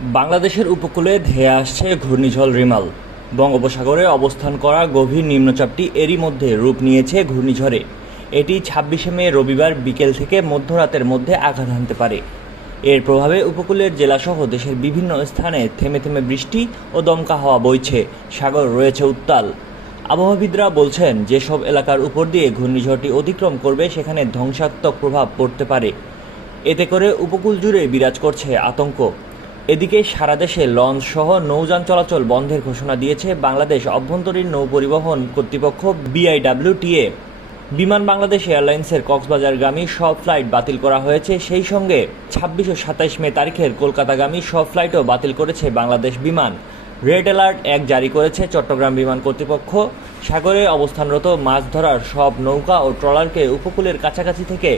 বাংলাদেশের উপকূলে ধেয়ে আসছে ঘূর্ণিঝড় রিমাল। বঙ্গোপসাগরে অবস্থান করা গভীর নিম্নচাপটি এরই মধ্যে রূপ নিয়েছে ঘূর্ণিঝড়ে। এটি ২৬শে মে রবিবার বিকেল থেকে মধ্যরাতের মধ্যে আঘাত হানতে পারে। এর প্রভাবে উপকূলের জেলাসহ দেশের বিভিন্ন স্থানে থেমে থেমে বৃষ্টি ও দমকা হাওয়া বইছে, সাগর রয়েছে উত্তাল। আবহাওয়াবিদরা বলছেন, যেসব এলাকার উপর দিয়ে ঘূর্ণিঝড়টি অতিক্রম করবে সেখানে ধ্বংসাত্মক প্রভাব পড়তে পারে। এতে করে উপকূল জুড়ে বিরাজ করছে আতঙ্ক। এদিকে সারা দেশে লঞ্চ সহ নৌযান চলাচল বন্ধের ঘোষণা দিয়েছে বাংলাদেশ অভ্যন্তরীণ নৌ পরিবহন কর্তৃপক্ষ BIWTA। বিমান বাংলাদেশ এয়ারলাইন্সের কক্সবাজারগামী সব ফ্লাইট বাতিল করা হয়েছে। সেই সঙ্গে ২৬ ও ২৭ মে তারিখের কলকাতাগামী সব ফ্লাইটও বাতিল করেছে বাংলাদেশ বিমান। রেড অ্যালার্ট ১ জারি করেছে চট্টগ্রাম বিমান কর্তৃপক্ষ। সাগরে অবস্থানরত মাছ ধরার সব নৌকা ও ট্রলারকে উপকূলের কাছাকাছি থেকে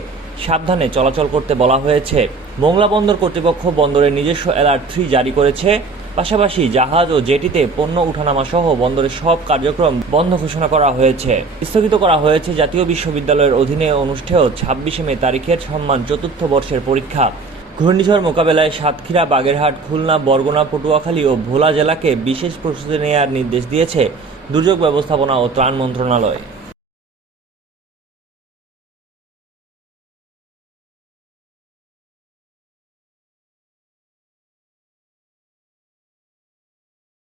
সাবধানে চলাচল করতে বলা হয়েছে। মোংলা বন্দর কর্তৃপক্ষ বন্দরের নিজস্ব অ্যালার্ট ৩ জারি করেছে। পাশাপাশি জাহাজ ও জেটিতে পণ্য উঠানামা সহ বন্দরের সব কার্যক্রম বন্ধ ঘোষণা করা হয়েছে। স্থগিত করা হয়েছে জাতীয় বিশ্ববিদ্যালয়ের অধীনে অনুষ্ঠেয় ২৬শে মে তারিখের সম্মান চতুর্থ বর্ষের পরীক্ষা। ঘূর্ণিঝড় মোকাবেলায় সাতক্ষীরা, বাগেরহাট, খুলনা, বরগুনা, পটুয়াখালী ও ভোলা জেলাকে বিশেষ প্রস্তুতি নেওয়ার নির্দেশ দিয়েছে দুর্যোগ ব্যবস্থাপনা ও ত্রাণ মন্ত্রণালয়।